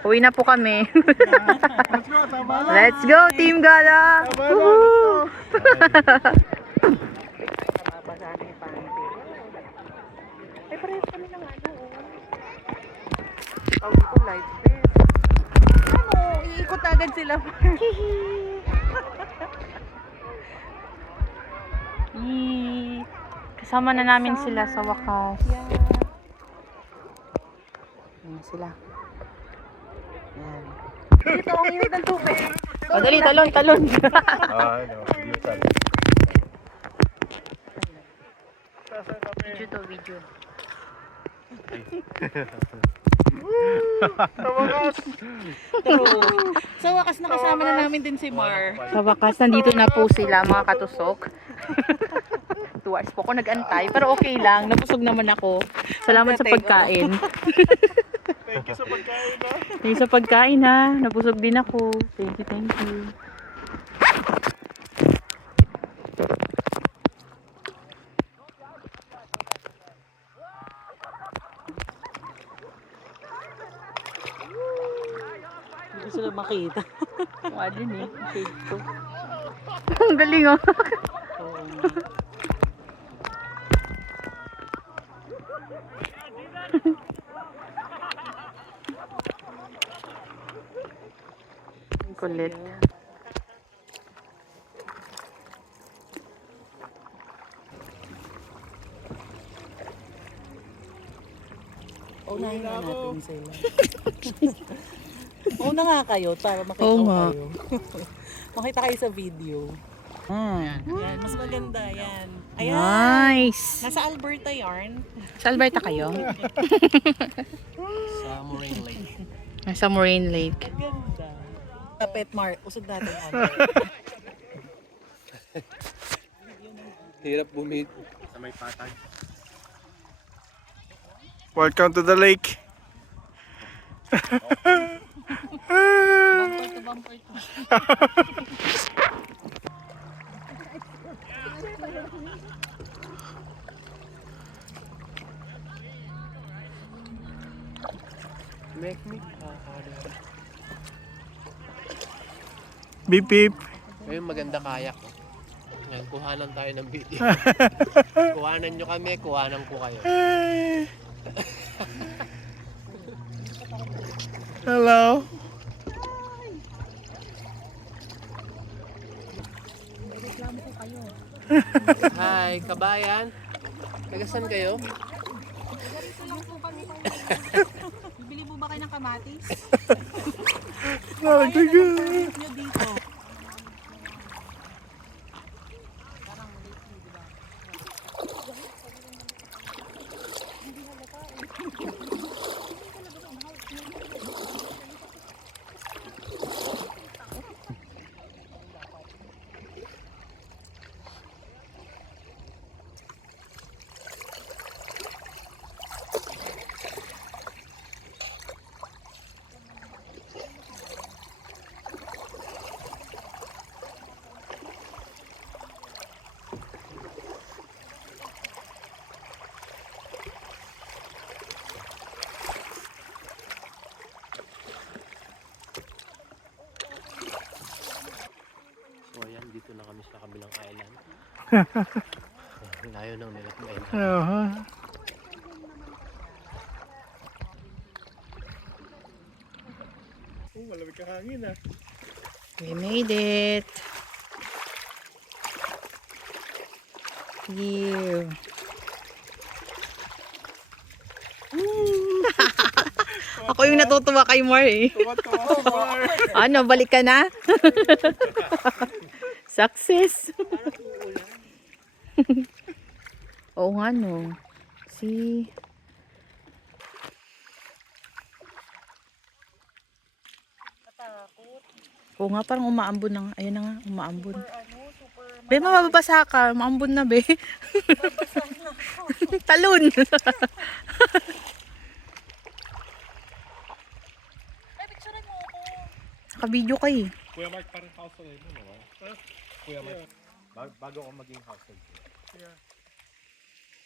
Uwi na po kami. Let's go, tama na. Let's go, Team Gala! Tama na, Woohoo! Ay, parehas kami ng ano, oh. Ito, light vest. Ano? Iikot agad sila. Yee! Kasama na namin sila sa wakas. Ayan sila. Ayan. Dito, ang init ng tubig. O, dali, talon, talon. no. Video to, video. Sa wakas. Sa wakas nakasama na namin din si Mar. Sa wakas, nandito na po sila, mga katusok. 2 hours po ako nag-antay, pero okay lang. Napusog naman ako. Salamat sa pagkain. Thank you sa pagkain, ha. Thank you sa pagkain, ha. Napusog din ako. Thank you, thank you. Hindi ko sila makita. Mukha din eh. Shade ko. Ang galing, oh. Oo. Ang kulit. Unahin na natin sila. Una nga kayo para makita Oo ko nga. kayo. Makita kayo sa video. Yan, mas maganda yan. Ayan. Nice! Nasa Alberta yarn. Sa Alberta kayo? Sa Moraine Lake. Nasa Moraine Lake. Ganda. Tapet Mar, usod natin ano. Hirap bumit sa may patag. Welcome to the lake. Bumper to bumper to. Make me. Beep beep. Ayun, maganda kayak. Oh. Yan, kuhanan tayo ng video. Kuhanan nyo kami, kuhanan ko kayo. Hello. Hi, kabayan. Tagasan kayo? Bibili mo ba kayo ng kamatis? Nalagdagan. Nyo dito. So ayan, dito na kami sa kabilang island. Layo ng Nilat Island. Malamig ka hangin, ha. We made it. Ew. Ako yung natutuwa kay Mar eh. Tuwa-tuwa. Ano, balik ka na? Success. Oo nga no. See? Oo nga, parang umaambon na nga. Ayun na nga, umaambon. Be, mababasa ka. Umaambon na, be. Talon. Ay, picturean mo ako. Naka-video ka eh. Kuya Mark, parang household mo, no? Kuya Mark, bago ako maging household. Yeah.